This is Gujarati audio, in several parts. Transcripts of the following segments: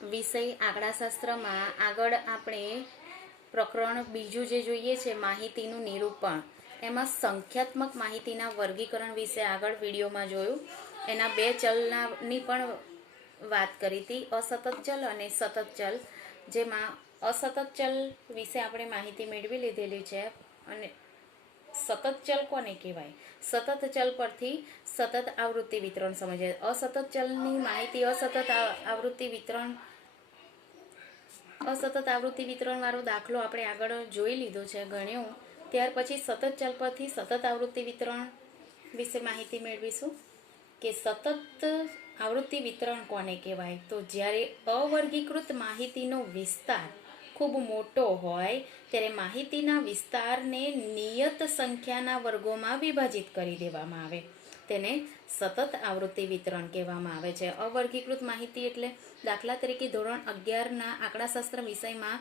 વિષય આંકડાશાસ્ત્રમાં આગળ આપણે પ્રકરણ બીજું જે જોઈએ છે માહિતીનું નિરૂપણ, એમાં સંખ્યાત્મક માહિતીના વર્ગીકરણ વિશે આગળ વિડીયોમાં જોયું. એના બે ચલની પણ વાત કરી હતી, અસતત ચલ અને સતત ચલ. જેમાં અસતત ચલ વિશે આપણે માહિતી મેળવી લીધેલી છે. અને સતત ચલ કોને કહેવાય? સતત ચલ પરથી સતત આવૃત્તિ વિતરણ સમજાય. અસતત ચલની માહિતી અસતત આવૃત્તિ વિતરણ વાળો દાખલો આપણે આગળ જોઈ લીધો છે, ગણ્યું. ત્યાર પછી સતત ચલ પરથી સતત આવૃત્તિ વિતરણ વિશે માહિતી મેળવીશું કે સતત આવૃત્તિ વિતરણ કોને કહેવાય. તો જ્યારે અવર્ગીકૃત માહિતીનો વિસ્તાર ખૂબ મોટો હોય ત્યારે માહિતીના વિસ્તારને નિયત સંખ્યાના વર્ગોમાં વિભાજિત કરી દેવામાં આવે, તેને સતત આવૃત્તિ વિતરણ કહેવામાં આવે છે. અવર્ગીકૃત માહિતી એટલે દાખલા તરીકે ધોરણ 11ના આંકડાશાસ્ત્ર વિષયમાં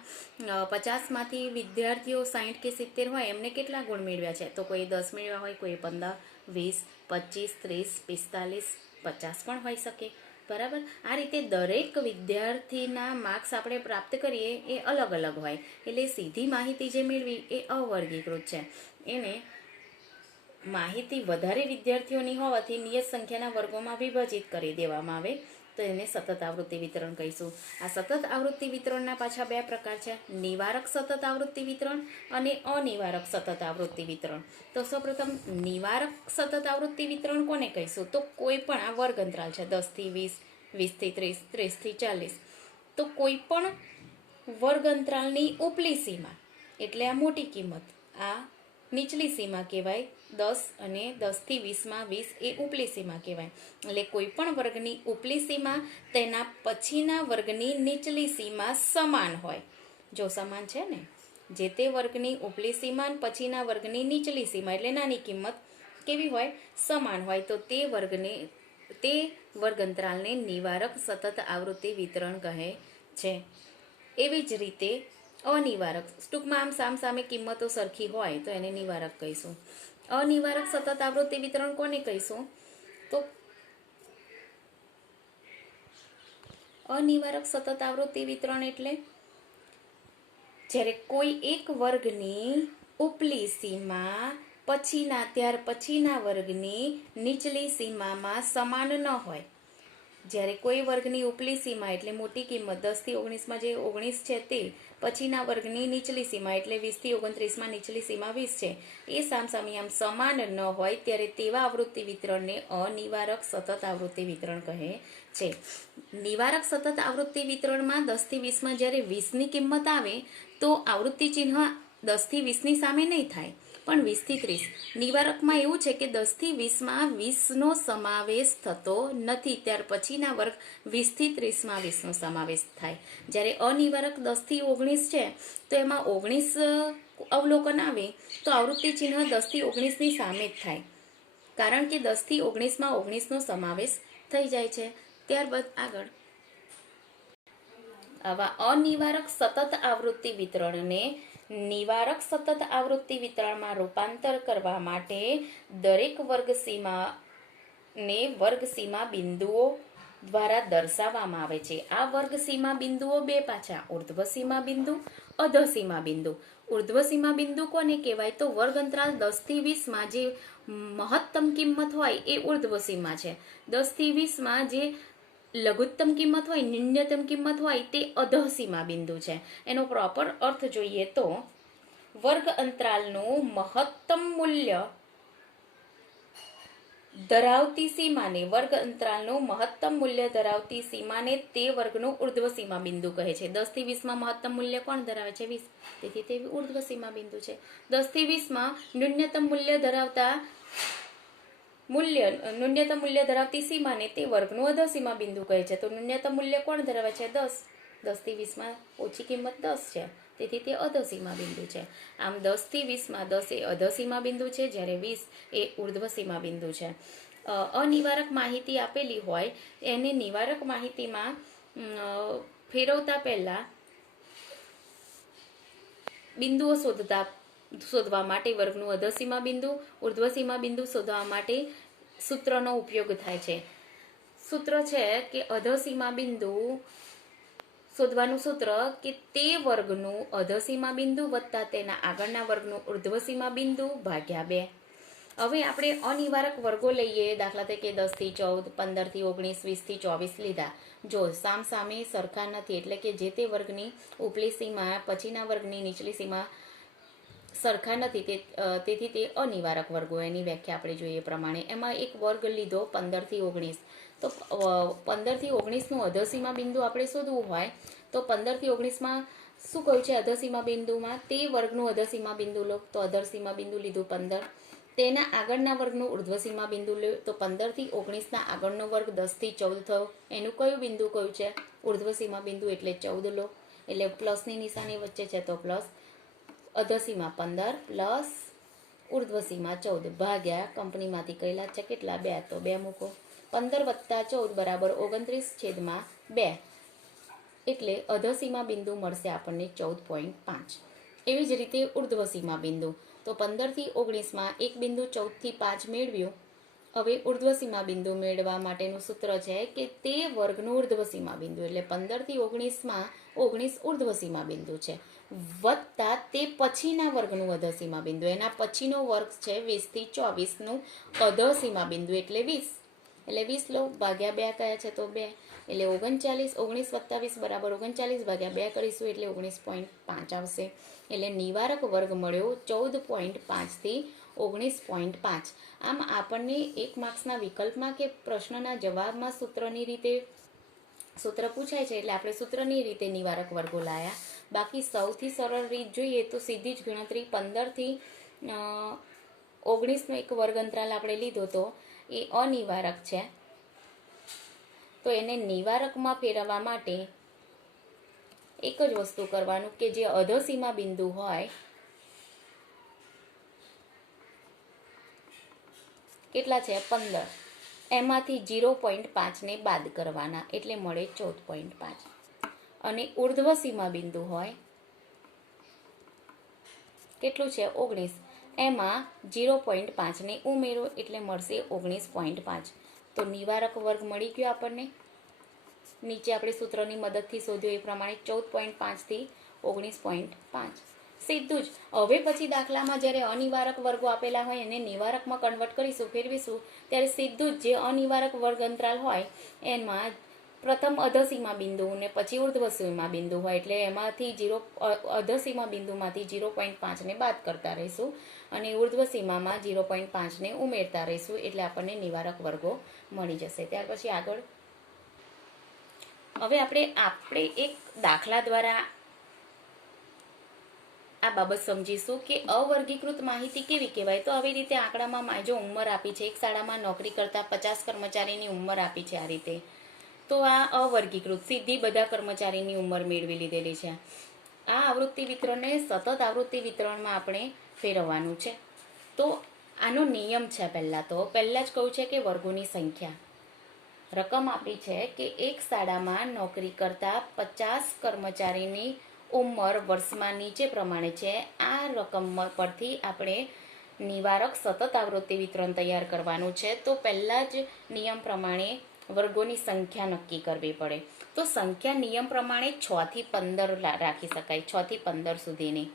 50માંથી વિદ્યાર્થીઓ 60 કે 70 હોય, એમને કેટલા ગુણ મેળવ્યા છે? તો કોઈ 10 મેળવ્યા હોય, કોઈ 15, 20, 25, 30, 45, 50 પણ હોઈ શકે. બરાબર. આ રીતે દરેક વિદ્યાર્થીના માર્ક્સ આપણે પ્રાપ્ત કરીએ એ અલગ અલગ હોય, એટલે સીધી માહિતી જે મેળવી એ અવર્ગીકૃત છે. એને માહિતી વધારે વિદ્યાર્થીઓની હોવાથી નિયત સંખ્યાના વર્ગોમાં વિભાજિત કરી દેવામાં આવે, તો એને સતત આવૃત્તિ વિતરણ કહીશું. આ સતત આવૃત્તિ વિતરણના પાછા બે પ્રકાર છે, નિવારક સતત આવૃત્તિ વિતરણ અને અનિવારક સતત આવૃત્તિ વિતરણ. તો સૌપ્રથમ નિવારક સતત આવૃત્તિ વિતરણ કોને કહીશું? તો કોઈ પણ આ વર્ગ અંતરાલ છે 10 થી 20, 20 થી 30, 30 થી 40, તો કોઈ પણ વર્ગ અંતરાલની ઉપલી સીમા એટલે આ મોટી કિંમત, આ નીચલી સીમા કહેવાય. 10 અને 10 થી 20માં 20 એ ઉપલી સીમા કહેવાય. એટલે કોઈ પણ વર્ગની ઉપલી સીમા તેના પછીના વર્ગની નીચલી સીમા સમાન હોય. જો સમાન છે ને, જે તે વર્ગની ઉપલી સીમા પછીના વર્ગની નીચલી સીમા એટલે નાની કિંમત કેવી હોય? સમાન હોય, તો તે વર્ગ અંતરાલને નિવારક સતત આવૃત્તિ વિતરણ કહે છે. એવી જ રીતે અનિવારક, ટૂંકમાં આમ સામસામે કિંમતો સરખી હોય તો એને નિવારક કહીશું. અનિવારક સતત આવૃત્તિ વિતરણ કોને કહીશું? તો અનિવારક સતત આવૃત્તિ વિતરણ એટલે જ્યારે કોઈ એક વર્ગની ઉપલી સીમા ત્યાર પછીના વર્ગની નીચલી સીમામાં સમાન ન હોય. જ્યારે કોઈ વર્ગની ઉપલી સીમા એટલે મોટી કિંમત 10 થી 19માં જે 19 છે તે, પછીના વર્ગની નીચલી સીમા એટલે 20 થી 29માં નીચલી સીમા 20 છે, એ સામસામી આમ સમાન ન હોય ત્યારે તેવા આવૃત્તિ વિતરણને અનિવારક સતત આવૃત્તિ વિતરણ કહે છે. નિવારક સતત આવૃત્તિ વિતરણમાં 10 થી 20માં જ્યારે 20ની કિંમત આવે તો આવૃત્તિ ચિહ્ન 10 થી 20ની સામે નહીં થાય, પણ 20 થી 30. નિવારકમાં એવું છે કે 10 થી 20માં 20નો સમાવેશ થતો નથી, ત્યાર પછીના વર્ગ 20 થી 30માં 20નો સમાવેશ થાય. જ્યારે અનિવારક 10 થી 19 છે તો એમાં 19 અવલોકન આવે તો આવૃત્તિ ચિહ્ન 10 થી 19ની સામે જ થાય, કારણ કે 10 થી 19માં 19નો સમાવેશ થઈ જાય છે. ત્યારબાદ આગળ આવા અનિવારક સતત આવૃત્તિ વિતરણને નિવારક સતત આવૃત્તિ વિતરણમાં રૂપાંતર કરવા માટે દરેક વર્ગ સીમા બિંદુઓ દ્વારા દર્શાવવામાં આવે છે. આ વર્ગ સીમા બિંદુઓ બે પાછા, ઉર્ધ્વ સીમા બિંદુ, અધઃ સીમા બિંદુ. ઉર્ધ્વ સીમા બિંદુ કોને કહેવાય? તો વર્ગ અંતરાલ 10 થી 20માં જે મહત્તમ કિંમત હોય એ ઉર્ધ્વ સીમા છે. 10 થી 20માં જે લઘુત્તમ કિંમત હોય, ન્યૂનતમ કિંમત હોય, તે અધઃ સીમા બિંદુ છે. એનો પ્રોપર અર્થ જોઈએ તો વર્ગ અંતરાલનું મહત્તમ મૂલ્ય ધરાવતી સીમાને તે વર્ગનું ઉર્ધ્વ સીમા બિંદુ કહે છે. 10 થી 20માં મહત્તમ મૂલ્ય કોણ ધરાવે છે? 20. તેથી તે ઉર્ધ્વ સીમા બિંદુ છે. 10 થી 20માં ન્યૂનતમ મૂલ્ય ધરાવતી સીમાને તે વર્ગનું અધઃ સીમા બિંદુ કહે છે. તો ન્યૂનતમ મૂલ્ય કોણ ધરાવે છે? 10. 10 થી 20માં ઓછી કિંમત 10 છે, તેથી તે અધઃ સીમા બિંદુ છે. આમ 10 થી 20માં 10 એ અધઃ સીમા બિંદુ છે, જ્યારે 20 એ ઉર્ધ્વ સીમા બિંદુ છે. અનિવારક માહિતી આપેલી હોય એને નિવારક માહિતીમાં ફેરવતા પહેલા બિંદુઓ શોધવા માટે વર્ગનું અધઃ સીમા બિંદુ, ઉર્ધ્વ સીમા બિંદુ શોધવા માટે સૂત્રનો ઉપયોગ થાય છે. સૂત્ર છે કે અધઃ સીમા બિંદુ શોધવાનું સૂત્ર કે તે વર્ગનું અધસીમા બિંદુ વત્તા તેના આગળના વર્ગનું ઉર્ધ્વસીમા બિંદુ ભાગ્યા 2. હવે આપણે અનિવારક વર્ગો લઈએ, દાખલા તરીકે 10 થી 14, 15 થી 19, 20 થી 24 લીધા. જો સામે સરખા નથી, એટલે કે જે તે વર્ગની ઉપલી સીમા પછીના વર્ગની નીચલી સીમા સરખા નથી, તેથી તે અનિવારક વર્ગો. એની વ્યાખ્યા આપણે જોઈએ પ્રમાણે. એમાં એક વર્ગ લીધો 15 થી 19, તો 15 થી 19નું અધસીમા બિંદુ આપણે શોધવું હોય તો 15 થી 19માં શું કહ્યું છે? અધસીમા બિંદુમાં તે વર્ગનું અધસીમા બિંદુ લો, તો અધસીમા બિંદુ લીધું 15. તેના આગળના વર્ગનું ઉર્ધ્વસીમા બિંદુ લો, તો 15 થી 19ના આગળનો વર્ગ 10 થી 14 થયો. એનું કયું બિંદુ કયું છે? ઉર્ધ્વસીમા બિંદુ, એટલે 14 લો. એટલે પ્લસની નિશાની વચ્ચે છે, તો પ્લસ. અધસીમા 15 પ્લસ ઉર્ધ્વસીમા 14 ભાગ્યા કંપનીમાંથી કહેલા છે કેટલા? 2, તો 2 મૂકો. 15 વત્તા 14 બરાબર 29/2, એટલે અધસીમા બિંદુ મળશે આપણને 14.5. એવી જ રીતે ઉર્ધ્વસીમા બિંદુ, તો 15 થી 19માં એક બિંદુ 14 થી 5 મેળવ્યું. હવે ઉર્ધ્વસીમા બિંદુ મેળવવા માટેનું સૂત્ર છે કે તે વર્ગનું ઉર્ધ્વસીમા બિંદુ, એટલે 15 થી 19માં 19 ઉર્ધ્વસીમા બિંદુ છે, વત્તા તે પછીના વર્ગનું અધસીમા બિંદુ, એના પછીનો વર્ગ છે 20 થી 24નું અધસીમા બિંદુ, એટલે 20. એટલે 20 લો, ભાગ્યા 2 કયા છે? તો 2, એટલે 39. 19 વત્તા 20 બરાબર 39, ભાગ્યા 2 કરીશું એટલે 19.5 આવશે. એટલે નિવારક વર્ગ મળ્યો 14.5 થી 19.5. આમ આપણને 1 માર્ક્સના વિકલ્પમાં કે પ્રશ્નના જવાબમાં સૂત્ર પૂછાય છે, એટલે આપણે સૂત્રની રીતે નિવારક વર્ગો લાયા. બાકી સૌથી સરળ રીત જોઈએ તો સીધી જ ગણતરી. 15 થી 19નો એક વર્ગ અંતરાલ આપણે લીધો, તો એ અનિવારક છે, તો એને નિવારકમાં ફેરવવા માટે એક જ વસ્તુ કરવાનું કે જે અધસીમા બિંદુ હોય, કેટલા છે? 15, એમાંથી 0.5 ને બાદ કરવાના, એટલે મળે 14.5. અને ઉર્ધ્વસીમા બિંદુ હોય કેટલું છે? 19, એમાં 0.5 ને ઉમેરો એટલે મળશે 19.5. તો નિવારક વર્ગ મળી ગયો આપણને. નીચે આપણે સૂત્રની મદદથી શોધ્યો એ પ્રમાણે 14.5 થી 19.5. સીધું જ. હવે પછી દાખલામાં જ્યારે અનિવારક વર્ગો આપેલા હોય એને નિવારકમાં કન્વર્ટ કરીશું, ફેરવીશું, ત્યારે સીધું જ જે અનિવારક વર્ગ અંતરાલ હોય એમાં પ્રથમ અધસીમા બિંદુ ને પછી ઉર્ધ્વસીમા બિંદુ હોય, એટલે એમાંથી અધસીમા બિંદુમાંથી 0.5 ને બાદ કરતા રહીશું અને ઉર્ધ્વસીમામાં 0.5 ને ઉમેરતા રહીશું, એટલે આપણને નિવારક વર્ગો મળી જશે. ત્યાર પછી આગળ હવે આપણે એક દાખલા દ્વારા આ બાબત સમજીશું કે અવર્ગીકૃત માહિતી કેવી કહેવાય. તો આવી રીતે આંકડામાં જો ઉંમર આપી છે, એક શાળામાં નોકરી કરતા 50 કર્મચારીની ઉંમર આપી છે આ રીતે, તો આ અવર્ગીકૃત સીધી બધા કર્મચારીની ઉંમર મેળવી લીધેલી છે. આ આવૃત્તિ વિતરણને સતત આવૃત્તિ વિતરણમાં આપણે ફેરવવાનું છે. તો આનો નિયમ છે. પહેલાં જ કહ્યું છે કે વર્ગોની સંખ્યા. રકમ આપી છે કે એક શાળામાં નોકરી કરતા 50 કર્મચારીની ઉંમર વર્ષમાં નીચે પ્રમાણે છે. આ રકમ પરથી આપણે નિવારક સતત આવૃત્તિ વિતરણ તૈયાર કરવાનું છે. તો પહેલાં જ નિયમ પ્રમાણે વર્ગોની સંખ્યા નક્કી કરવી પડે. તો સંખ્યા નિયમ પ્રમાણે 6 થી 15 રાખી શકાય, 6 થી 15 સુધીની.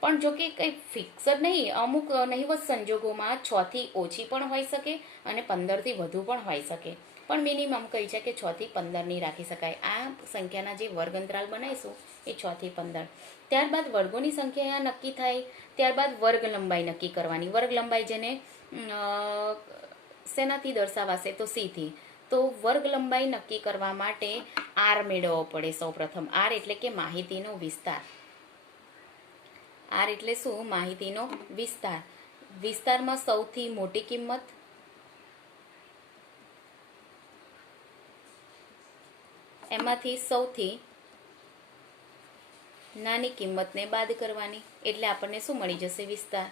પણ જો કે કંઈ ફિક્સ જ નહીં, અમુક નહિવત સંજોગોમાં 6 થી ઓછી પણ હોઈ શકે અને 15 થી વધુ પણ હોઈ શકે, પણ મિનિમમ કહી છે કે 6 થી 15ની રાખી શકાય. આ સંખ્યાના જે વર્ગ અંતરાલ બનાવીશું એ 6 થી 15. ત્યારબાદ વર્ગોની સંખ્યા નક્કી થાય, ત્યારબાદ વર્ગ લંબાઈ નક્કી કરવાની. વર્ગ લંબાઈ જેને શેનાથી દર્શાવાશે? તો C થી. તો વર્ગ લંબાઈ નક્કી કરવા માટે R મેળવવો પડે સૌપ્રથમ. R એટલે કે માહિતીનો વિસ્તાર. R એટલે શું? માહિતીનો વિસ્તાર. વિસ્તારમાં સૌથી મોટી કિંમત, એમાંથી સૌથી નાની કિંમતને બાદ કરવાની, એટલે આપણને શું મળી જશે? વિસ્તાર.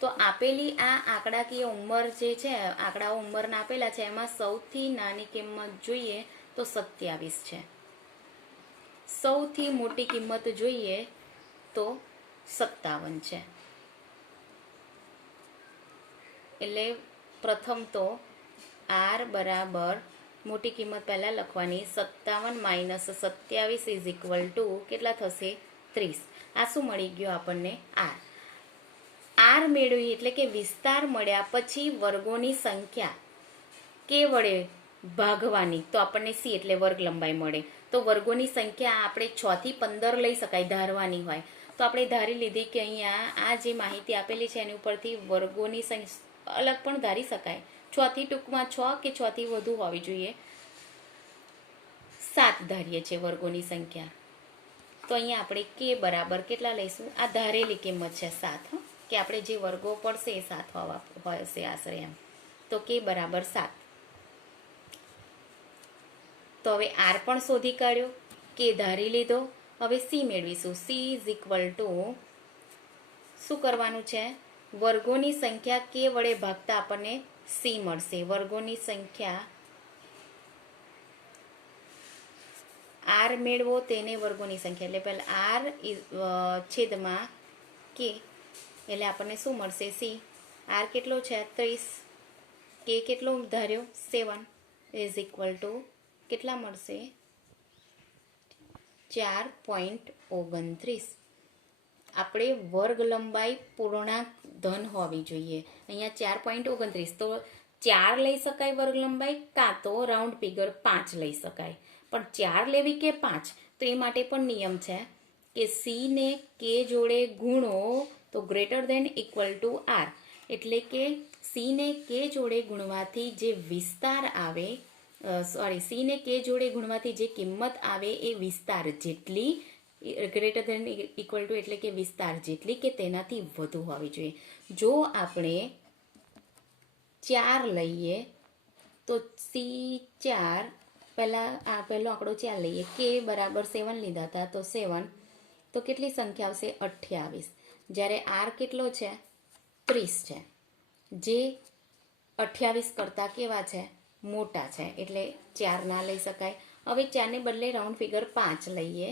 તો આપેલી આ આંકડાકીય ઉંમર જે છે, આંકડાઓ ઉંમરના આપેલા છે, એમાં સૌથી નાની કિંમત જોઈએ તો 27 છે. સૌથી મોટી કિંમત જોઈએ તો 57 છે. એટલે પ્રથમ તો R બરાબર મોટી કિંમત પહેલાં લખવાની. 57 - 27 ઇઝ ઇક્વલ ટુ કેટલા થશે? 30. આ શું મળી ગયું આપણને? આર. આર મેળવી એટલે કે વિસ્તાર મળ્યા પછી વર્ગોની સંખ્યા કે વડે ભાગવાની, તો આપણને સી એટલે વર્ગ લંબાઈ મળે. તો વર્ગોની સંખ્યા આપણે 6 થી 15 લઈ શકાય, ધારવાની હોય તો આપણે ધારી લીધી કે અહીંયા આ જે માહિતી આપેલી છે એની ઉપરથી વર્ગોની સંખ્યા અલગ પણ ધારી શકાય. 6 થી ટૂંકમાં 6 કે 6 થી વધુ હોવી જોઈએ. 7 ધારીએ છીએ વર્ગોની સંખ્યા. તો અહીંયા આપણે કે બરાબર કેટલા લઈશું? આ ધારેલી કિંમત છે 7, કે આપણે જે વર્ગો પડશે એ 7 હશે આશરે એમ. તો કે બરાબર 7. તો હવે આર પણ શોધી કાઢ્યો, કે ધારી લીધો. હવે સી મેળવીશું. સી ઇઝ ઇક્વલ ટુ શું કરવાનું છે? વર્ગોની સંખ્યા કે વડે ભાગતા આપણને સી મળશે. વર્ગોની સંખ્યા આર મેળવો તેને વર્ગોની સંખ્યા એટલે પહેલાં આર છેદમાં કે એટલે આપણને શું મળશે? સી. આર કેટલો છે? 30. કે કેટલો ધાર્યો? 7 ઇઝ ઇક્વલ ટુ કેટલા મળશે? 4.29. આપણે વર્ગ લંબાઈ પૂર્ણાંક ધન હોવી જોઈએ. અહીંયા 4.29, તો 4 લઈ શકાય વર્ગ લંબાઈ, કાં તો રાઉન્ડ ફિગર 5 લઈ શકાય. પણ 4 લેવી કે 5, તો એ માટે પણ નિયમ છે કે સી ને કે જોડે ગુણો તો greater than equal to R. એટલે કે સી ને કે જોડે ગુણવાથી જે વિસ્તાર આવે, સી ને કે જોડે ગુણવાથી જે કિંમત આવે એ વિસ્તાર જેટલી, ગ્રેટર ધેન ઇક્વલ ટુ એટલે કે વિસ્તાર જેટલી કે તેનાથી વધુ હોવી જોઈએ. જો આપણે 4 લઈએ તો C4 પહેલાં આ પહેલો આંકડો 4 લઈએ, કે બરાબર 7 લીધા હતા તો 7, તો કેટલી સંખ્યા આવશે? 28. જ્યારે આર કેટલો છે? 30 છે, જે 28 કરતાં કેવા છે? મોટા છે, એટલે 4 ના લઈ શકાય. હવે 4 ને બદલે રાઉન્ડ ફિગર 5 લઈએ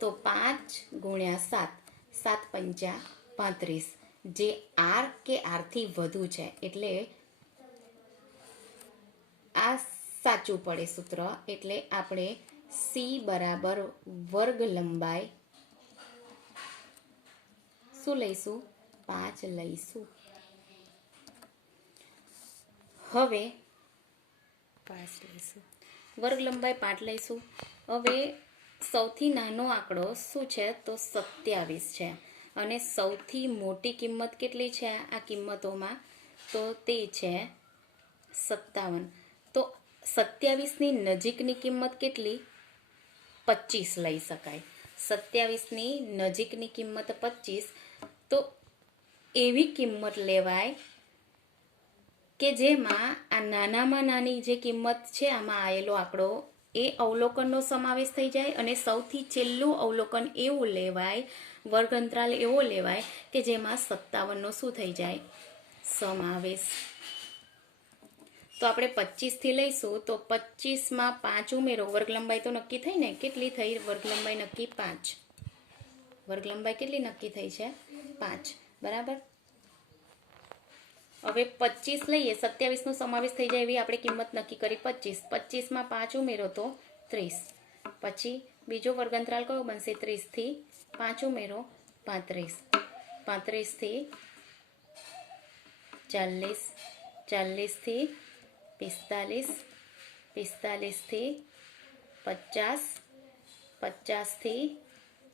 તો 5 ગુણ્યા 7, 7 પંચા 35, જે આર કે આરથી વધુ છે. એટલે આ સાચું પડે સૂત્ર. એટલે આપણે સી બરાબર વર્ગ લંબાઈ શું લઈશું? 5 લઈશું. હવે 5 લઈશું, વર્ગ લંબાઈ 5 લઈશું. હવે સૌથી નાનો આંકડો શું છે? તો 27 છે. અને સૌથી મોટી કિંમત કેટલી છે આ કિંમતોમાં? તો તે છે 57. તો 27ની નજીકની કિંમત કેટલી? 25 લઈ શકાય. 27ની નજીકની કિંમત 25. તો એવી કિંમત લેવાય કે જેમાં આ નાનામાં નાની જે કિંમત છે આમાં આવેલો આંકડો એ અવલોકનનો સમાવેશ થઈ જાય, અને સૌથી છેલ્લું અવલોકન એવું લેવાય, વર્ગ અંતરાલ એવો લેવાય કે જેમાં 57નો શું થઈ જાય? સમાવેશ. તો આપણે 25થી લઈશું તો 25માં 5 ઉમેરો, વર્ગ લંબાઈ તો નક્કી થઈ ને? કેટલી થઈ વર્ગ લંબાઈ નક્કી? 5. વર્ગ લંબાઈ કેટલી નક્કી થઈ છે? 5. બરાબર. હવે 25 લઈએ, 27નો સમાવેશ થઈ જાય એવી આપણે કિંમત નક્કી કરી 25. 25માં 5 ઉમેરો તો 30. પછી બીજો વર્ગ અંતરાલ કયો બનશે? 30થી 5 ઉમેરો 35. 35થી 40, 40થી 45, 45થી 50, 50થી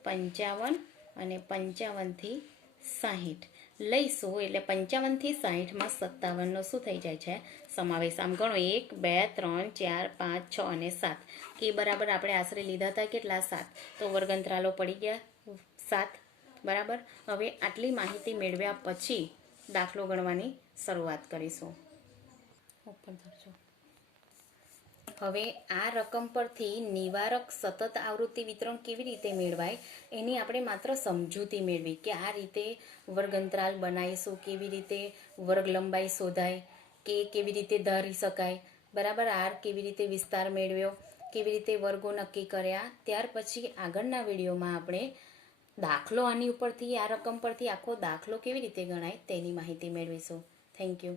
55 અને 55થી 60 લઈશું. એટલે 55થી 60માં 57નો શું થઈ જાય છે? સમાવેશ. આમ ગણો 1, 2, 3, 4, 5, 6 અને 7. કે બરાબર આપણે આશરે લીધા હતા કેટલા? 7. તો વર્ગ અંતરાલો પડી ગયા 7. બરાબર. હવે આટલી માહિતી મેળવ્યા પછી દાખલો ગણવાની શરૂઆત કરીશું. હવે આ રકમ પરથી નિવારક સતત આવૃત્તિ વિતરણ કેવી રીતે મેળવાય એની આપણે માત્ર સમજૂતી મેળવી કે આ રીતે વર્ગ અંતરાલ બનાવીશું, કેવી રીતે વર્ગ લંબાઈ શોધાય, કે કેવી રીતે ધારી શકાય. બરાબર. આર કેવી રીતે વિસ્તાર મેળવ્યો, કેવી રીતે વર્ગો નક્કી કર્યા. ત્યાર પછી આગળના વિડીયોમાં આપણે દાખલો આની ઉપરથી, આ રકમ પરથી આખો દાખલો કેવી રીતે ગણાય તેની માહિતી મેળવીશું. Thank you.